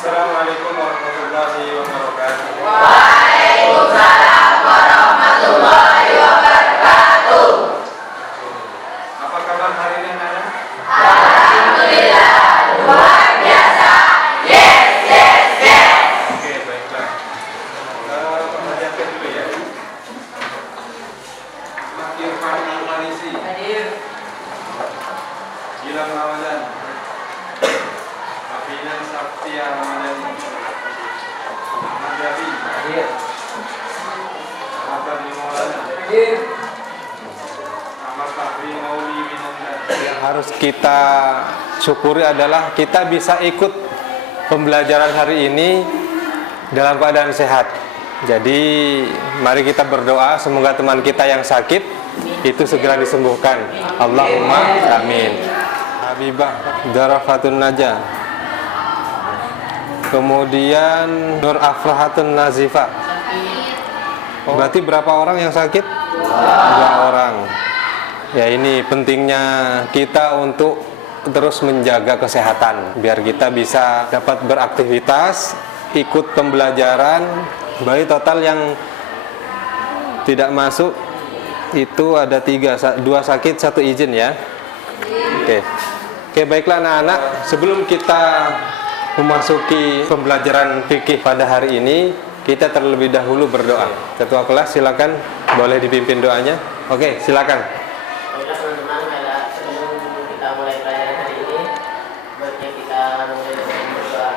Assalamualaikum warahmatullahi wabarakatuh. Waalaikumsalam warahmatullahi wabarakatuh. Apa kabar hari ini anak? Alhamdulillah, luar biasa. Yes, yes, yes. Oke, baiklah. Perhatikan dulu ya. Makin Fahmi Marisi. Hadir. Gilang Ramadan. Afinan Sabtia Ramadhani. Ahmad Yabi. Hadir. Ahmad Maulana. Hadir. Ahmad Fahri Mauli Winanda. Yang harus kita syukuri adalah kita bisa ikut pembelajaran hari ini dalam keadaan sehat. Jadi mari kita berdoa semoga teman kita yang sakit itu segera disembuhkan. Allahumma amin. Habibah Darafatun Najah. Kemudian Nur Afrahatun Nazifah. Berarti berapa orang yang sakit? 2 orang. Ya, ini pentingnya kita untuk terus menjaga kesehatan biar kita bisa dapat beraktivitas, ikut pembelajaran. Baik, total yang tidak masuk itu ada 3, 2 sakit, 1 izin ya. Oke, baiklah anak-anak, sebelum kita memasuki pembelajaran fikih pada hari ini, kita terlebih dahulu berdoa. Ketua kelas silakan, boleh dipimpin doanya. Oke, silakan. Baiklah teman-teman, sebelum kita mulai pelajaran hari ini, baiknya kita mulai dengan berdoa.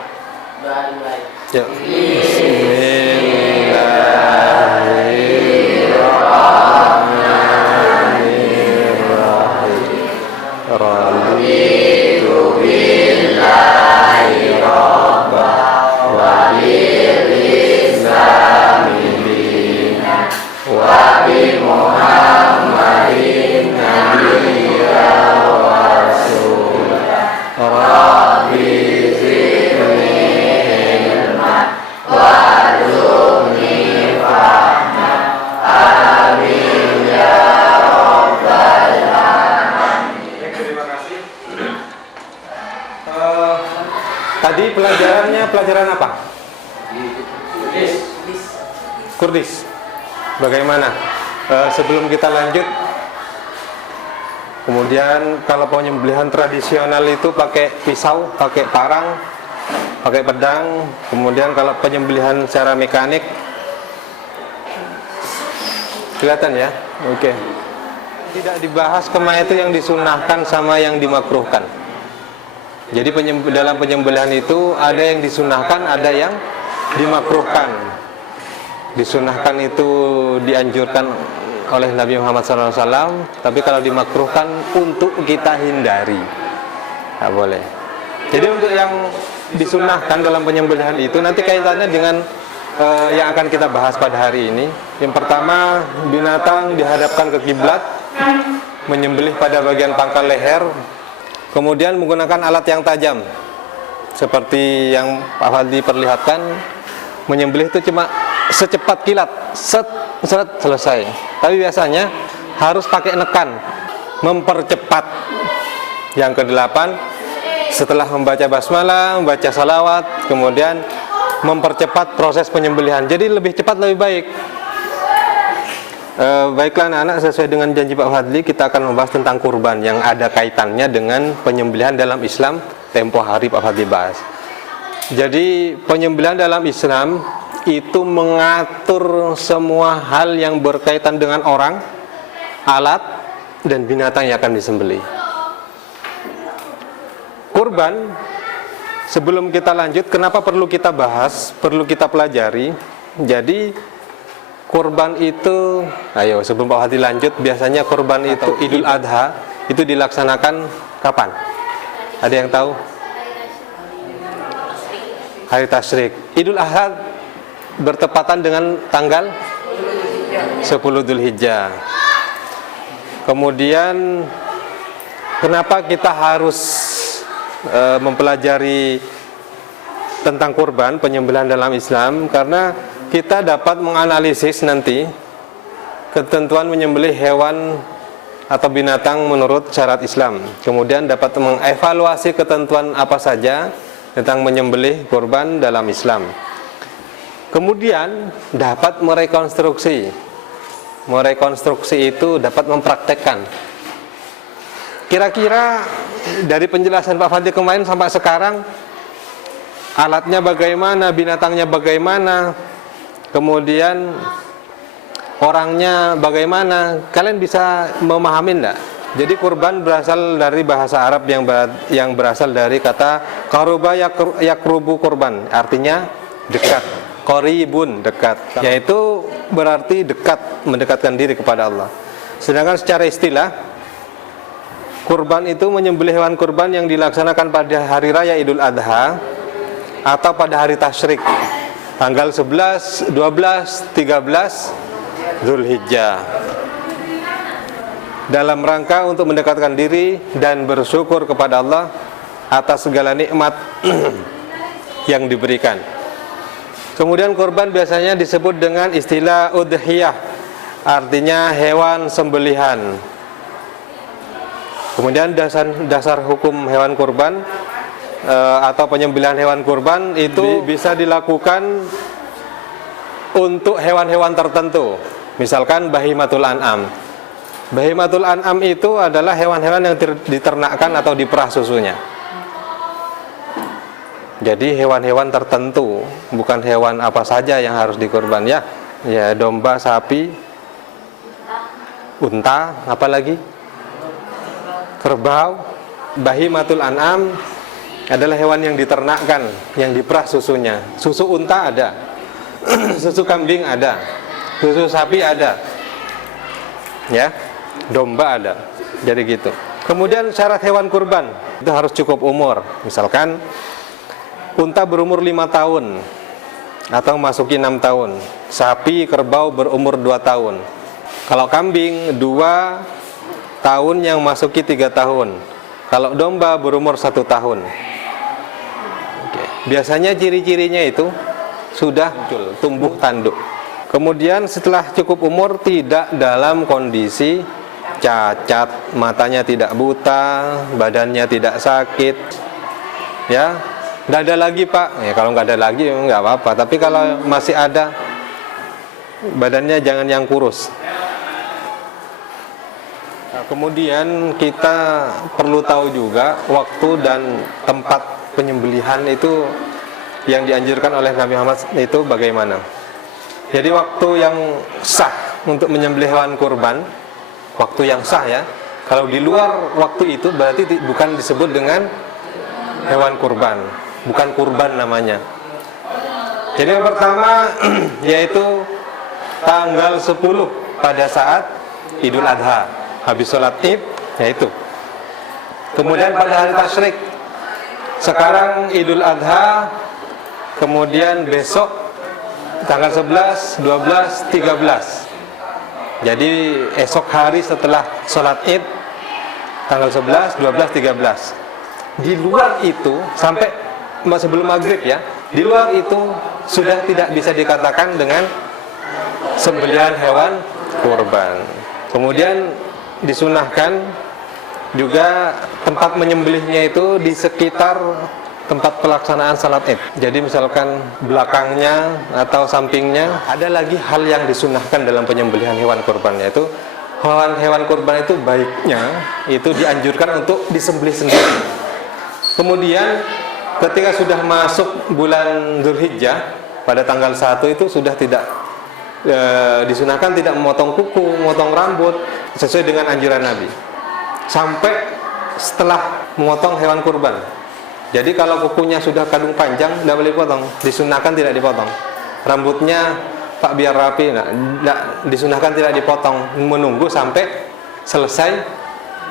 Doa dimulai. Yuk. Bismillahirrahmanirrahim. Raditu billahi rabba wa bil islami dinan wa bi Muhammadin nabiyya wa rasulah. Rabbi zidni ilman warzuqni fahman. Amin ya rabbal alamin. Baik, terima kasih. Tadi pelajarannya pelajaran apa? Kurdis. Bagaimana? Sebelum kita lanjut, kemudian kalau penyembelihan tradisional itu pakai pisau, pakai parang, pakai pedang. Kemudian kalau penyembelihan secara mekanik, kelihatan ya? Oke. Tidak dibahas kemarin itu yang disunahkan sama yang dimakruhkan. Jadi dalam penyembelihan itu ada yang disunahkan, ada yang dimakruhkan. Disunahkan itu dianjurkan oleh Nabi Muhammad SAW, tapi kalau dimakruhkan untuk kita hindari, nggak boleh. Jadi untuk yang disunahkan dalam penyembelihan itu nanti kaitannya dengan yang akan kita bahas pada hari ini. Yang pertama, binatang dihadapkan ke kiblat, menyembelih pada bagian pangkal leher, kemudian menggunakan alat yang tajam seperti yang Pak Fadli perlihatkan. Menyembelih itu cuma secepat kilat, set selesai. Tapi biasanya harus pakai nekan, mempercepat. Yang ke-8, setelah membaca basmalah, membaca salawat, kemudian mempercepat proses penyembelihan. Jadi lebih cepat lebih baik. Baiklah anak-anak, sesuai dengan janji Pak Fadli, kita akan membahas tentang kurban yang ada kaitannya dengan penyembelihan dalam Islam. Tempo hari Pak Fadli bahas. Jadi penyembelihan dalam Islam itu mengatur semua hal yang berkaitan dengan orang, alat, dan binatang yang akan disembelih. Kurban, sebelum kita lanjut, kenapa perlu kita bahas, perlu kita pelajari? Jadi kurban itu, ayo sebelum Pak Fadli lanjut, biasanya kurban itu Idul Adha itu dilaksanakan kapan? Ada yang tahu? Hari Tasyrik. Idul Adha bertepatan dengan tanggal 10 Dzulhijjah. Kemudian kenapa kita harus mempelajari tentang kurban, penyembelihan dalam Islam? Karena kita dapat menganalisis nanti ketentuan menyembelih hewan atau binatang menurut syarat Islam. Kemudian dapat mengevaluasi ketentuan apa saja tentang menyembelih kurban dalam Islam. Kemudian dapat merekonstruksi. Merekonstruksi itu dapat mempraktekkan. Kira-kira dari penjelasan Pak Fadil kemarin sampai sekarang, alatnya bagaimana, binatangnya bagaimana, kemudian orangnya bagaimana, kalian bisa memahami enggak? Jadi kurban berasal dari bahasa Arab yang berasal dari kata qaruba yakrubu kurban, artinya dekat. Qaribun, dekat, yaitu berarti dekat, mendekatkan diri kepada Allah. Sedangkan secara istilah, kurban itu menyembelih hewan kurban yang dilaksanakan pada hari raya Idul Adha atau pada hari tasyrik, tanggal 11, 12, 13 Zulhijjah, dalam rangka untuk mendekatkan diri dan bersyukur kepada Allah atas segala nikmat yang diberikan. Kemudian kurban biasanya disebut dengan istilah udhiyah, artinya hewan sembelihan. Kemudian dasar hukum hewan kurban atau penyembelihan hewan kurban itu bisa dilakukan untuk hewan-hewan tertentu. Misalkan bahimatul an'am. Bahimatul an'am itu adalah hewan-hewan yang diternakkan atau diperah susunya. Jadi hewan-hewan tertentu, bukan hewan apa saja yang harus dikurban ya. Ya, domba, sapi, unta, apalagi? Kerbau. Bahimatul an'am adalah hewan yang diternakkan, yang diperah susunya. Susu unta ada. Susu kambing ada. Susu sapi ada. Ya. Domba ada. Jadi gitu. Kemudian syarat hewan kurban itu harus cukup umur. Misalkan unta berumur 5 tahun atau masuki 6 tahun. Sapi, kerbau berumur 2 tahun. Kalau kambing 2 tahun yang masuki 3 tahun. Kalau domba berumur 1 tahun. Oke. Biasanya ciri-cirinya itu sudah muncul, tumbuh tanduk. Kemudian setelah cukup umur tidak dalam kondisi cacat, matanya tidak buta, badannya tidak sakit. Ya, nggak ada lagi Pak. Ya, kalau nggak ada lagi nggak apa-apa. Tapi kalau masih ada, badannya jangan yang kurus. Nah, kemudian kita perlu tahu juga waktu dan tempat penyembelihan itu yang dianjurkan oleh Nabi Muhammad itu bagaimana. Jadi waktu yang sah untuk menyembelih hewan kurban, waktu yang sah ya. Kalau di luar waktu itu berarti bukan disebut dengan hewan kurban, bukan kurban namanya. Jadi yang pertama yaitu tanggal 10 pada saat Idul Adha, habis sholat Id, yaitu. Kemudian pada hari tasyrik, sekarang Idul Adha, kemudian besok tanggal 11, 12, 13. Jadi esok hari setelah sholat Id, tanggal 11, 12, 13. Di luar itu sampai sebelum maghrib ya, di luar itu sudah tidak bisa dikatakan dengan sembelihan hewan kurban. Kemudian disunahkan juga tempat menyembelihnya itu di sekitar tempat pelaksanaan salat Id. Jadi misalkan belakangnya atau sampingnya. Ada lagi hal yang disunahkan dalam penyembelihan hewan kurban, yaitu hewan kurban itu baiknya itu dianjurkan untuk disembelih sendiri. Kemudian ketika sudah masuk bulan Zulhijjah pada tanggal 1 itu sudah tidak disunahkan tidak memotong kuku, memotong rambut sesuai dengan anjuran Nabi sampai setelah memotong hewan kurban. Jadi kalau kukunya sudah kadung panjang tidak boleh potong, disunahkan tidak dipotong. Rambutnya Pak biar rapi, disunahkan tidak dipotong, menunggu sampai selesai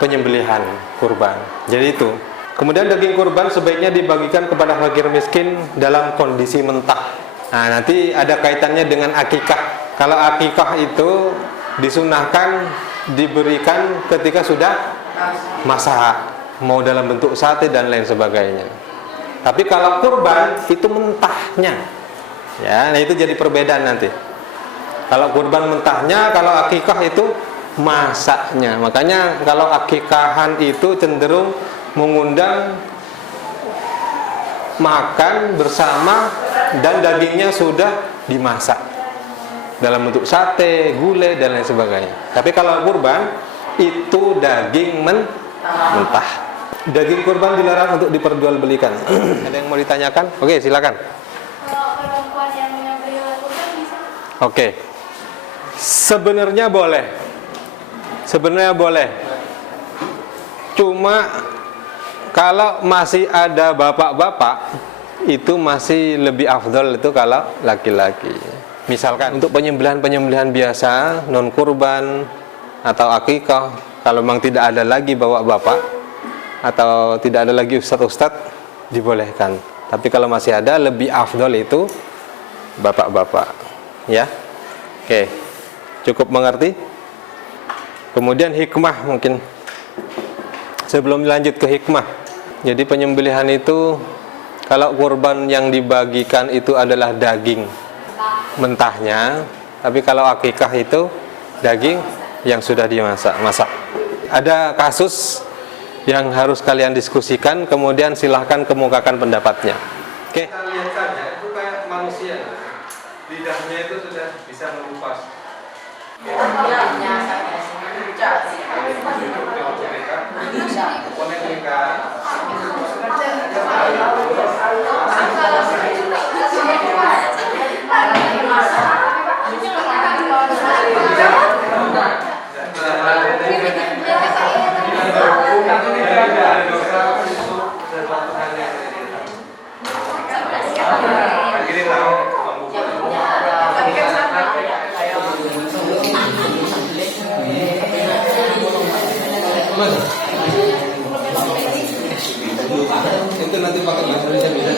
penyembelihan kurban. Jadi itu. Kemudian daging kurban sebaiknya dibagikan kepada fakir miskin dalam kondisi mentah. Nah, nanti ada kaitannya dengan akikah. Kalau akikah itu disunahkan diberikan ketika sudah masak, mau dalam bentuk sate dan lain sebagainya. Tapi kalau kurban itu mentahnya. Ya, nah itu jadi perbedaan nanti. Kalau kurban mentahnya, kalau akikah itu masaknya. Makanya kalau akikahan itu cenderung mengundang makan bersama dan dagingnya sudah dimasak dalam bentuk sate, gulai dan lain sebagainya. Tapi kalau kurban itu daging mentah. Daging kurban dilarang untuk diperjualbelikan. Ada yang mau ditanyakan? Oke, silakan. Kalau perempuan yang menyembelih hewan kurban bisa? Oke. Sebenarnya boleh. Sebenarnya boleh. Cuma kalau masih ada bapak-bapak, itu masih lebih afdol itu kalau laki-laki. Misalkan untuk penyembelihan-penyembelihan biasa, non kurban atau akikah, kalau memang tidak ada lagi bawa bapak atau tidak ada lagi ustadz-ustadz, dibolehkan. Tapi kalau masih ada, lebih afdol itu bapak-bapak. Ya, oke, cukup mengerti. Kemudian hikmah mungkin. Sebelum lanjut ke hikmah, jadi penyembelihan itu kalau kurban yang dibagikan itu adalah daging mentahnya, tapi kalau akikah itu daging yang sudah dimasak. Ada kasus yang harus kalian diskusikan, kemudian silahkan kemukakan pendapatnya. Oke. Kita lihat saja, itu kayak manusia. Lidahnya itu sudah bisa mengupas. Itu nanti pakai bahasa Indonesia bisa.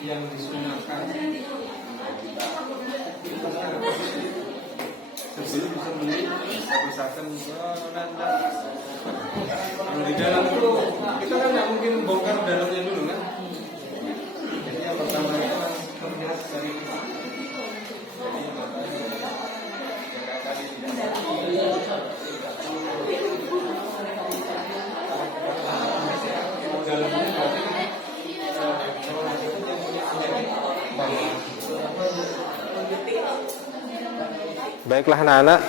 Yang disunahkan sebelum disembelih misalkan kalau di dalam itu kita kan nggak mungkin bongkar dalamnya dulu kan, jadi yang pertama itu terlihat dari Baiklah anak-anak,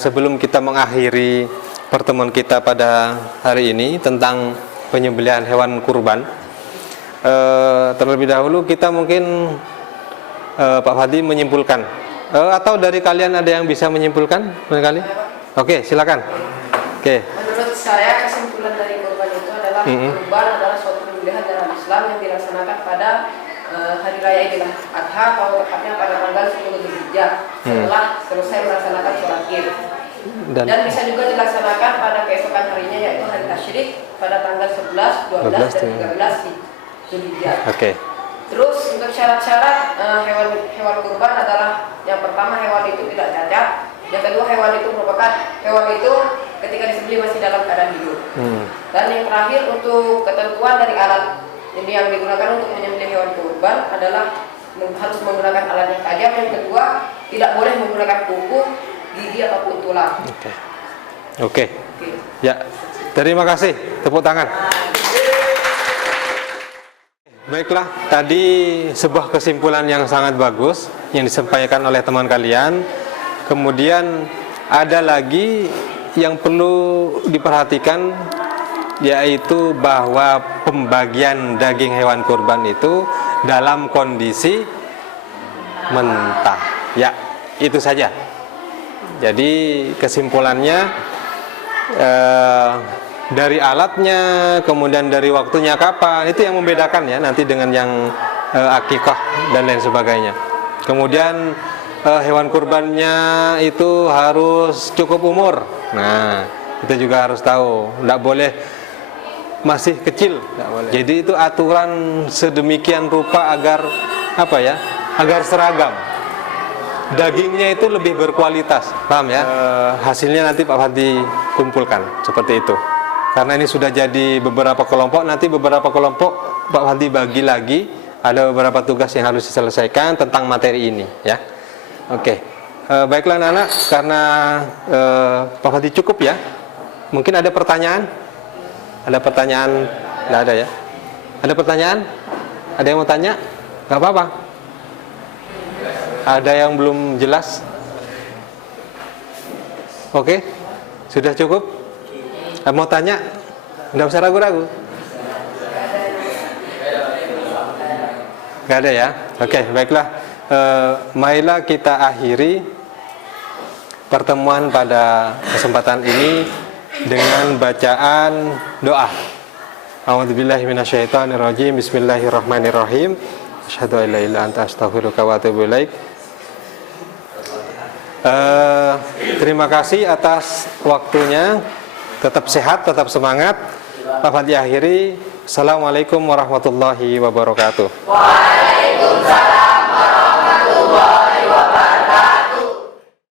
sebelum kita mengakhiri pertemuan kita pada hari ini tentang penyembelihan hewan kurban, terlebih dahulu kita mungkin Pak Fadi menyimpulkan, atau dari kalian ada yang bisa menyimpulkan barangkali? Oke, silakan. Oke. Menurut saya kesimpulan dari kurban itu adalah kurban adalah suatu penyembelihan dalam Islam yang dilaksanakan pada hari raya Idul Adha atau tepatnya pada tanggal 10 Dzulhijjah setelah selesai melaksanakan sholat Id. Dan bisa juga dilaksanakan pada keesokan harinya yaitu hari tasyrik pada tanggal 11, 12 dan 13 Dzulhijjah. Oke. Terus untuk syarat-syarat hewan kurban adalah yang pertama hewan itu tidak cacat, yang kedua hewan itu ketika disembelih masih dalam keadaan hidup. Dan yang terakhir untuk ketentuan dari alat yang digunakan untuk menyembelih hewan kurban adalah harus menggunakan alat yang tajam. Yang kedua, tidak boleh menggunakan kuku, gigi ataupun tulang. Oke. Ya, terima kasih. Tepuk tangan. Baiklah, tadi sebuah kesimpulan yang sangat bagus yang disampaikan oleh teman kalian. Kemudian ada lagi yang perlu diperhatikan, yaitu bahwa pembagian daging hewan kurban itu dalam kondisi mentah. Ya, itu saja. Jadi kesimpulannya dari alatnya, kemudian dari waktunya kapan, itu yang membedakan ya nanti dengan yang akikah dan lain sebagainya. Kemudian hewan kurbannya itu harus cukup umur. Nah, itu juga harus tahu, tidak boleh masih kecil. Jadi itu aturan sedemikian rupa agar apa ya? Agar seragam. Dagingnya itu lebih berkualitas, paham ya? Hasilnya nanti Pak Fadli kumpulkan seperti itu. Karena ini sudah jadi beberapa kelompok, nanti beberapa kelompok Pak Fadli bagi lagi, ada beberapa tugas yang harus diselesaikan tentang materi ini, ya. Oke, baiklah anak-anak, karena Pak Fadli cukup ya. Mungkin ada pertanyaan? Ada pertanyaan? Tidak ada ya? Ada pertanyaan? Ada yang mau tanya? Gak apa-apa. Ada yang belum jelas? Oke, sudah cukup? Mau tanya? Nggak usah ragu-ragu. Nggak ada ya? Oke, baiklah. Marilah kita akhiri pertemuan pada kesempatan ini dengan bacaan doa. A'udzubillahi minasyaitonirrajim. Bismillahirrahmanirrahim. Asyhadu an la ilaha illa anta astaghfiruka wa atubu ilaik. Terima kasih atas waktunya. Tetap sehat, tetap semangat. Pak Fadli akhiri. Assalamualaikum warahmatullahi wabarakatuh. Waalaikumsalam.